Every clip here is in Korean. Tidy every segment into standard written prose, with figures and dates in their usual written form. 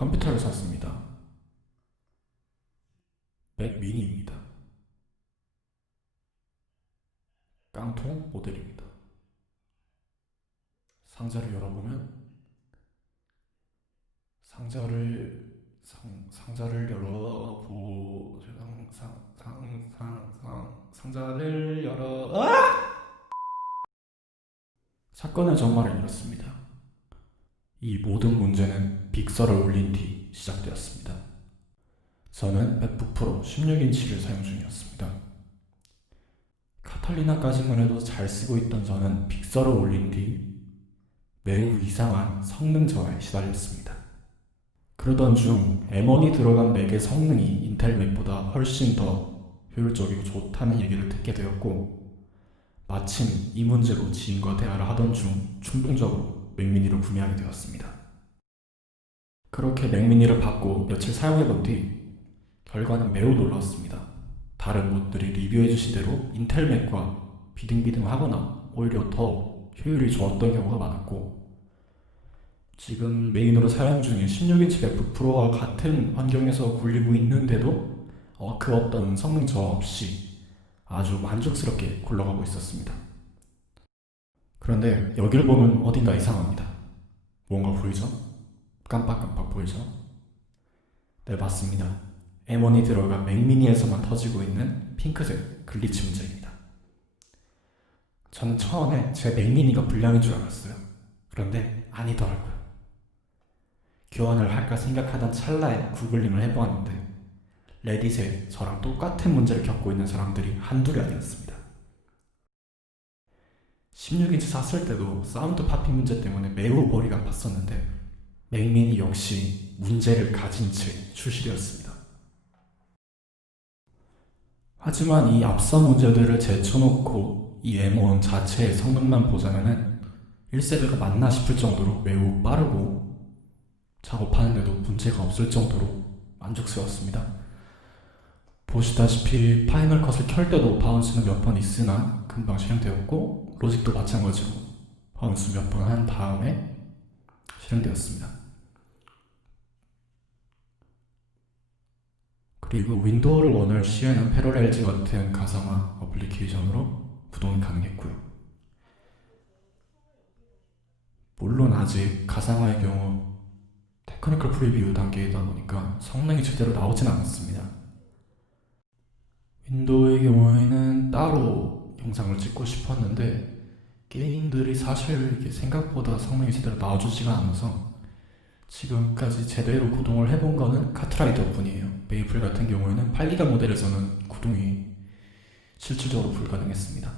컴퓨터를 샀습니다. 맥 미니입니다. 깡통 모델입니다. 상자를 열어보면 상자를 열어보 상자를 열어 사건의 전말을 이뤘습니다. 이 모든 문제는 빅서를 올린 뒤 시작되었습니다. 저는 맥북 프로 16인치를 사용 중이었습니다. 카탈리나까지만 해도 잘 쓰고 있던 저는 빅서를 올린 뒤 매우 이상한 성능 저하에 시달렸습니다. 그러던 중 M1이 들어간 맥의 성능이 인텔 맥보다 훨씬 더 효율적이고 좋다는 얘기를 듣게 되었고, 마침 이 문제로 지인과 대화를 하던 중 충동적으로 맥미니를 구매하게 되었습니다. 그렇게 맥미니를 받고 며칠 사용해본 뒤 결과는 매우 놀라웠습니다. 다른 분들이 리뷰해주신 대로 인텔 맥과 비등비등하거나 오히려 더 효율이 좋았던 경우가 많았고, 지금 메인으로 사용 중인 16인치 맥북 프로와 같은 환경에서 굴리고 있는데도 그 어떤 성능 저하 없이 아주 만족스럽게 굴러가고 있었습니다. 그런데 여기를 보면 어딘가 이상합니다. 뭔가 보이죠? 깜빡깜빡 보이죠? 네, 맞습니다. M1이 들어간 맥미니에서만 터지고 있는 핑크색 글리치 문제입니다. 저는 처음에 제 맥미니가 불량인 줄 알았어요. 그런데 아니더라고요. 교환을 할까 생각하던 찰나에 구글링을 해보았는데 레딧에 저랑 똑같은 문제를 겪고 있는 사람들이 한둘이 아니었습니다. 16인치 샀을 때도 사운드 파핑 문제 때문에 매우 머리가 아팠었는데 맥미니 역시 문제를 가진 채 출시되었습니다. 하지만 이 앞선 문제들을 제쳐놓고 이 M1 자체의 성능만 보자면은 1세대가 맞나 싶을 정도로 매우 빠르고 작업하는데도 문제가 없을 정도로 만족스러웠습니다. 보시다시피 파이널 컷을 켤 때도 바운스는 몇 번 있으나 금방 실행되었고, 로직도 마찬가지로 바운스 몇 번 한 다음에 실행되었습니다. 그리고 윈도우를 원할 시에는 패러렐즈 같은 가상화 어플리케이션으로 구동이 가능했고요. 물론 아직 가상화의 경우 테크니컬 프리뷰 단계이다 보니까 성능이 제대로 나오진 않았습니다. 윈도우의 경우에는 따로 영상을 찍고 싶었는데 게임들이 사실 이게 생각보다 성능이 제대로 나와주지가 않아서 지금까지 제대로 구동을 해본 거는 카트라이더 뿐이에요. 메이플 같은 경우에는 8기가 모델에서는 구동이 실질적으로 불가능했습니다.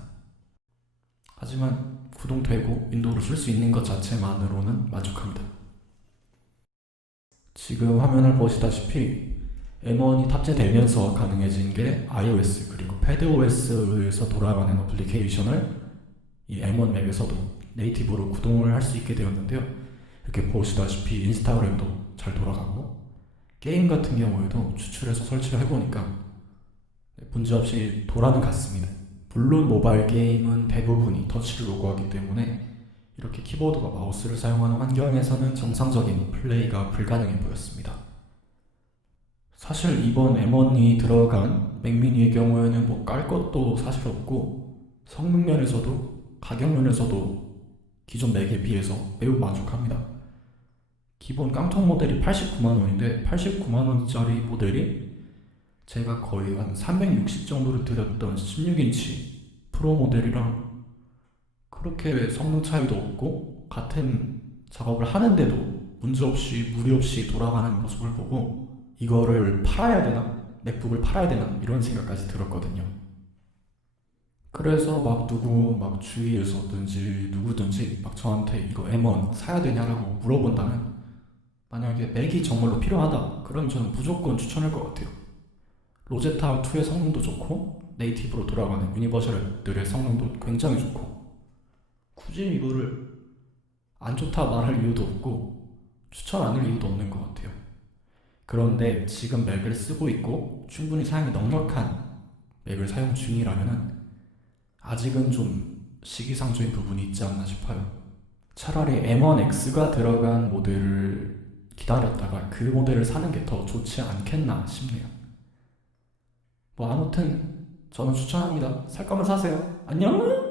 하지만 구동되고 윈도우를 쓸 수 있는 것 자체만으로는 만족합니다. 지금 화면을 보시다시피 M1이 탑재되면서 가능해진 게 iOS 그리고 패드OS에서 돌아가는 어플리케이션을 이 M1 맥에서도 네이티브로 구동을 할 수 있게 되었는데요. 이렇게 보시다시피 인스타그램도 잘 돌아가고, 게임 같은 경우에도 추출해서 설치를 해보니까 문제없이 돌아는 갔습니다. 물론 모바일 게임은 대부분이 터치를 요구하기 때문에 이렇게 키보드와 마우스를 사용하는 환경에서는 정상적인 플레이가 불가능해 보였습니다. 사실 이번 M1이 들어간 맥미니의 경우에는 뭐 깔 것도 사실 없고, 성능 면에서도 가격 면에서도 기존 맥에 비해서 매우 만족합니다. 기본 깡통 모델이 89만원인데 89만원짜리 모델이 제가 거의 한 360 정도를 들였던 16인치 프로 모델이랑 그렇게 성능 차이도 없고 같은 작업을 하는데도 문제없이 무리 없이 돌아가는 모습을 보고 이거를 팔아야 되나? 맥북을 팔아야 되나? 이런 생각까지 들었거든요. 그래서 막 주위에서든지 누구든지 막 저한테 이거 M1 사야 되냐라고 물어본다면, 만약에 맥이 정말로 필요하다 그럼 저는 무조건 추천할 것 같아요. 로제타 2의 성능도 좋고 네이티브로 돌아가는 유니버셜들의 성능도 굉장히 좋고, 굳이 이거를 안 좋다 말할 이유도 없고 추천 안 할 이유도 없는 것 같아요. 그런데 지금 맥을 쓰고 있고 충분히 사용이 넉넉한 맥을 사용 중이라면 아직은 좀 시기상조인 부분이 있지 않나 싶어요. 차라리 M1X가 들어간 모델을 기다렸다가 그 모델을 사는 게 더 좋지 않겠나 싶네요. 뭐 아무튼 저는 추천합니다. 살 거면 사세요. 안녕!